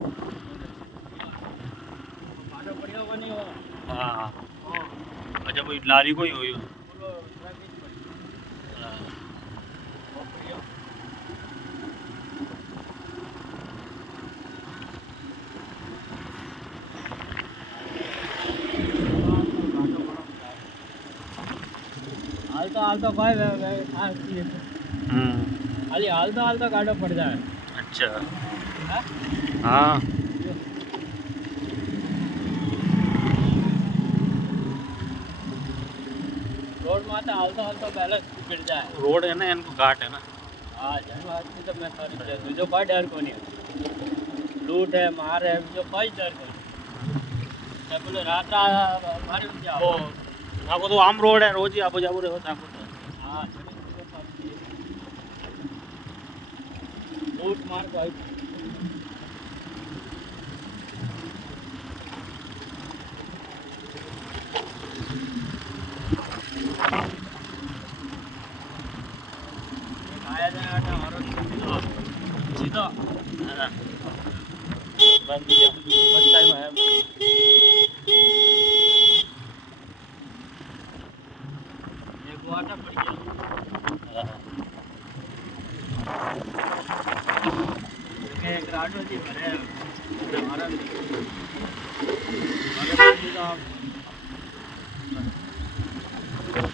हाँ अच्छा कोई लारी कोई हुई हालता भाई खाली हालता गाड़ो पड़ जाए। अच्छा हाँ रोड में तो हालता पहले गिर जाए। रोड है ना इनको घाट है ना। हाँ जन आज तो मैं सारी जो कोई डर को नहीं लूट है मार है जो कोई डर को नहीं बोले रात मारे वो आपको तो आम रोड है रोज ही आप जाओ रहे हो हाँ लूट मार कोई आया जाए और सीधा बस टाइम है एक वाटा पड़ गया एक राडो जी भरे हमारा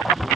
हमारा